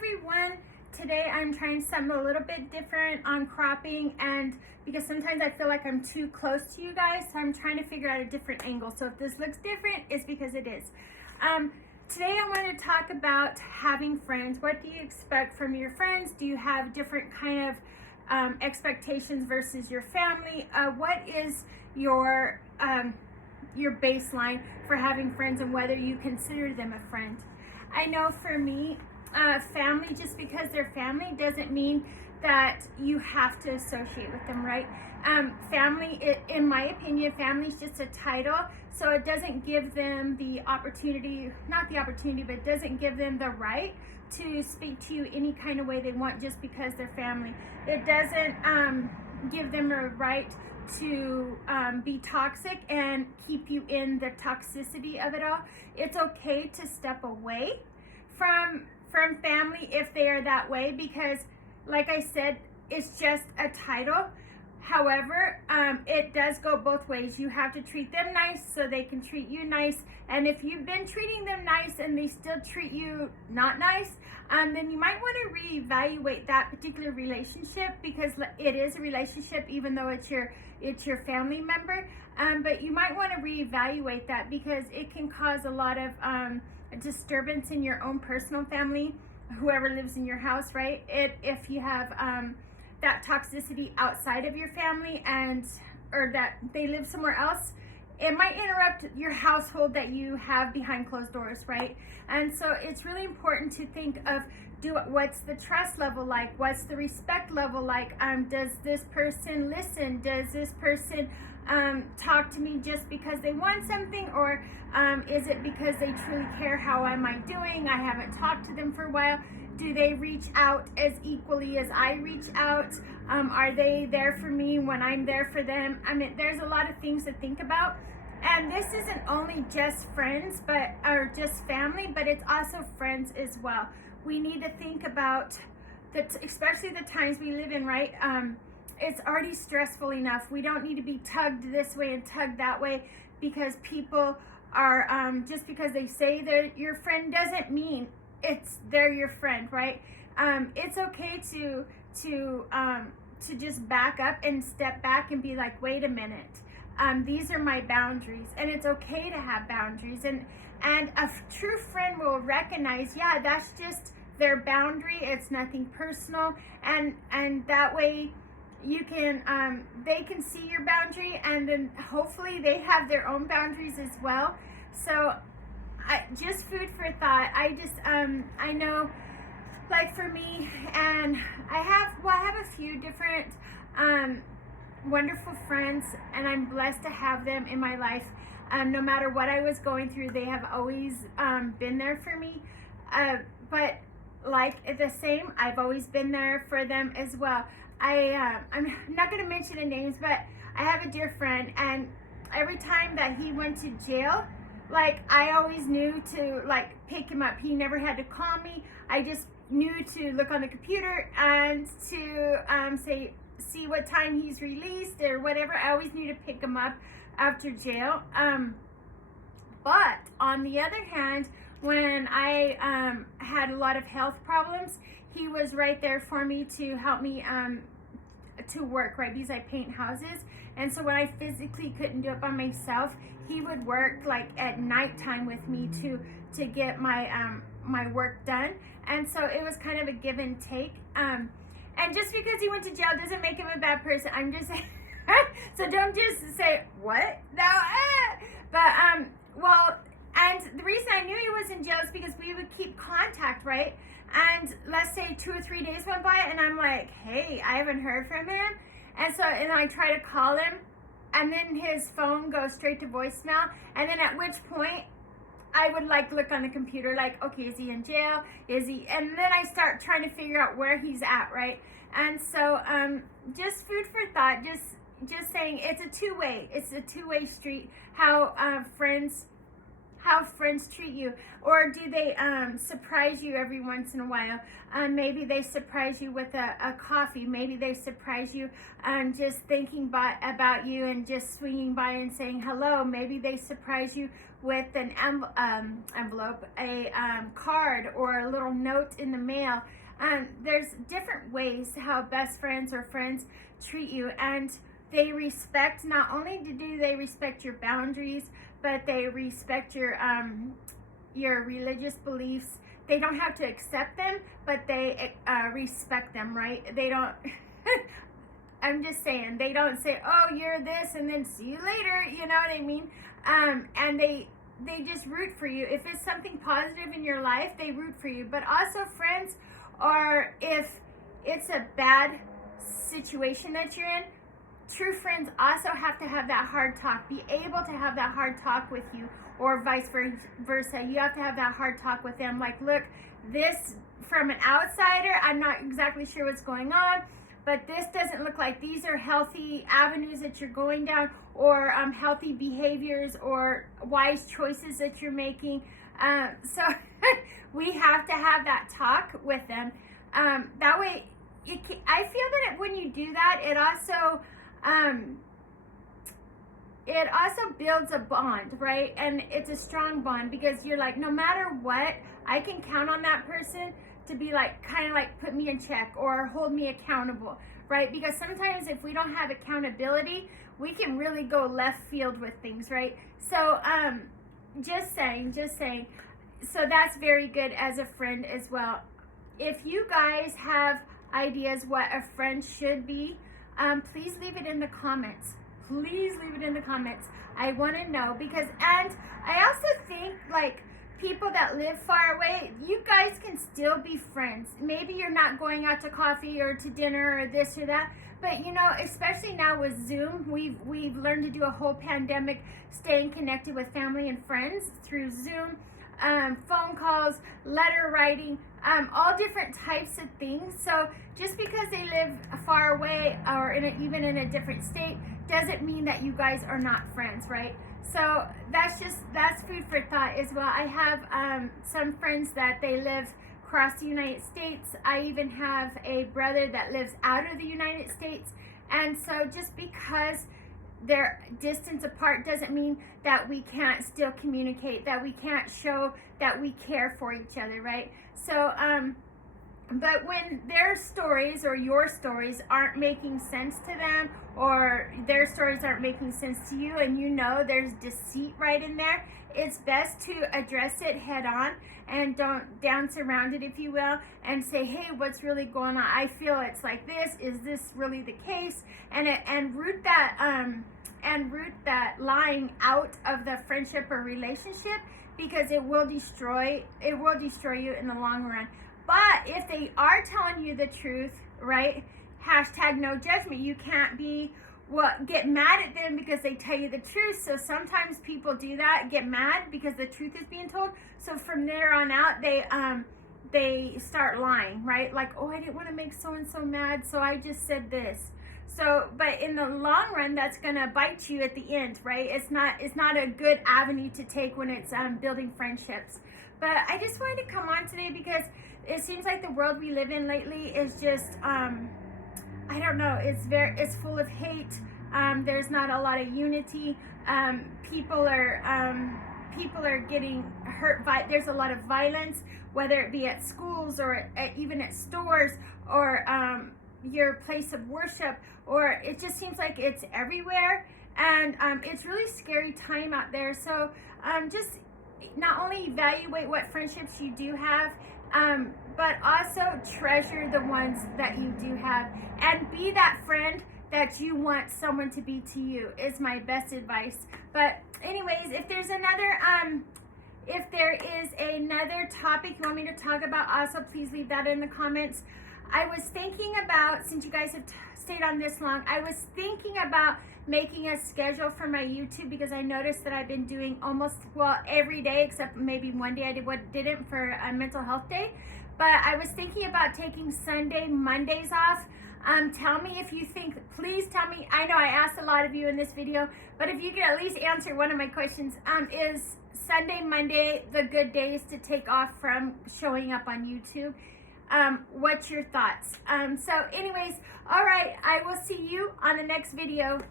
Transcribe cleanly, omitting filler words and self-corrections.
everyone. Today I'm trying something a little bit different on cropping, and because sometimes I feel like I'm too close to you guys, so I'm trying to figure out a different angle. So if this looks different, it's because it is. Today I want to talk about having friends. What do you expect from your friends? Do you have different kind of expectations versus your family? What is your baseline for having friends, and whether you consider them a friend? I know for me, family, just because they're family doesn't mean that you have to associate with them, right? Family, in my opinion, family is just a title, so it doesn't give them the opportunity, not the opportunity, but it doesn't give them the right to speak to you any kind of way they want just because they're family. It doesn't give them a right to be toxic and keep you in the toxicity of it all. It's okay to step away from family if they are that way, because like I said, it's just a title. However, it does go both ways. You have to treat them nice so they can treat you nice. And if you've been treating them nice and they still treat you not nice, then you might want to reevaluate that particular relationship, because it is a relationship, even though it's your family member. But you might want to reevaluate that, because it can cause a lot of disturbance in your own personal family, whoever lives in your house, right? If you have that toxicity outside of your family, or that they live somewhere else, it might interrupt your household that you have behind closed doors, right? And so it's really important to think of, what's the trust level like? What's the respect level like? Does this person listen? Does this person talk to me just because they want something, or is it because they truly care? How am I doing? I haven't talked to them for a while. Do they reach out as equally as I reach out? Are they there for me when I'm there for them? I mean, there's a lot of things to think about. And this isn't only just friends, or just family, but it's also friends as well. We need to think about especially the times we live in, right? It's already stressful enough. We don't need to be tugged this way and tugged that way, because people are, just because they say they're your friend doesn't mean they're your friend, right? It's okay to just back up and step back and be like, wait a minute. These are my boundaries, and it's okay to have boundaries. And a true friend will recognize, yeah, that's just their boundary. It's nothing personal, and that way you can they can see your boundary, and then hopefully they have their own boundaries as well. So just food for thought. I know, like for me, and I have a few different wonderful friends, and I'm blessed to have them in my life. No matter what I was going through, they have always been there for me. But like the same, I've always been there for them as well. I'm not going to mention the names, but I have a dear friend, and every time that he went to jail, like, I always knew to like pick him up. He never had to call me. I just knew to look on the computer and to see what time he's released or whatever. I always knew to pick him up after jail. But on the other hand, when I had a lot of health problems, he was right there for me to help me to work, right? Because I paint houses. And so when I physically couldn't do it by myself, he would work like at nighttime with me to get my my work done. And so it was kind of a give and take. And just because he went to jail doesn't make him a bad person. I'm just saying. So don't just say, what? No. But well, and the reason I knew he was in jail is because we would keep contact, right? And let's say 2 or 3 days went by, and I'm like, hey, I haven't heard from him. And I try to call him, and then his phone goes straight to voicemail. And then at which point I would like look on the computer, like, okay, is he in jail? Is he? And then I start trying to figure out where he's at, right? And so just food for thought. Just saying, it's a two-way street. How friends treat you, or do they surprise you every once in a while? Maybe they surprise you with a coffee. Maybe they surprise you just thinking about you and just swinging by and saying hello. Maybe they surprise you with an envelope, a card, or a little note in the mail. There's different ways how best friends or friends treat you, and they respect, not only do they respect your boundaries, but they respect your religious beliefs. They don't have to accept them, but they respect them, right? They don't, I'm just saying, they don't say, oh, you're this, and then see you later, you know what I mean? And they just root for you. If it's something positive in your life, they root for you. But also friends, or if it's a bad situation that you're in, true friends also have to have that hard talk, be able to have that hard talk with you, or vice versa. You have to have that hard talk with them. Like, look, this, from an outsider, I'm not exactly sure what's going on, but this doesn't look like these are healthy avenues that you're going down, or healthy behaviors or wise choices that you're making. So we have to have that talk with them. That way, I feel that when you do that, it also builds a bond, right? And it's a strong bond, because you're like, no matter what, I can count on that person to be like, kind of like put me in check or hold me accountable, right? Because sometimes if we don't have accountability, we can really go left field with things, right? So just saying. So that's very good as a friend as well. If you guys have ideas what a friend should be, please leave it in the comments. Please leave it in the comments. I want to know, because, and I also think, like, people that live far away, you guys can still be friends. Maybe you're not going out to coffee or to dinner or this or that, but you know, especially now with Zoom, we've learned to do a whole pandemic staying connected with family and friends through Zoom, phone calls, letter writing, all different types of things. So just because they live far away or even in a different state doesn't mean that you guys are not friends, right? So that's food for thought as well. I have some friends that they live across the United States. I even have a brother that lives out of the United States. And so just because they're distance apart doesn't mean that we can't still communicate, that we can't show that we care for each other, right? So, but when their stories or your stories aren't making sense to them, or their stories aren't making sense to you, and you know there's deceit right in there, it's best to address it head on and don't dance around it, if you will, and say, hey, what's really going on? I feel it's like this. Is this really the case? And root that lying out of the friendship or relationship, because it will destroy you in the long run. But if they are telling you the truth, right? Hashtag no judgment. You can't get mad at them because they tell you the truth. So sometimes people do that, get mad because the truth is being told. So from there on out, they start lying, right? Like, oh, I didn't want to make so-and-so mad, so I just said this. So, but in the long run, that's gonna bite you at the end, right? It's not a good avenue to take when it's building friendships. But I just wanted to come on today because it seems like the world we live in lately is just, I don't know, it's full of hate. There's not a lot of unity. People are getting hurt. There's a lot of violence, whether it be at schools or even at stores or your place of worship, or it just seems like it's everywhere. And it's really scary time out there. So just not only evaluate what friendships you do have, but also treasure the ones that you do have, and be that friend that you want someone to be to you, is my best advice. But anyways, if there is another topic you want me to talk about, also please leave that in the comments. I was thinking about, since you guys have stayed on this long, I was thinking about making a schedule for my YouTube, because I noticed that I've been doing almost, well, every day except maybe one day I didn't for a mental health day. But I was thinking about taking Sunday, Mondays off. Tell me if you think, please tell me, I know I asked a lot of you in this video, but if you could at least answer one of my questions, is Sunday, Monday the good days to take off from showing up on YouTube? What's your thoughts? So anyways, all right, I will see you on the next video.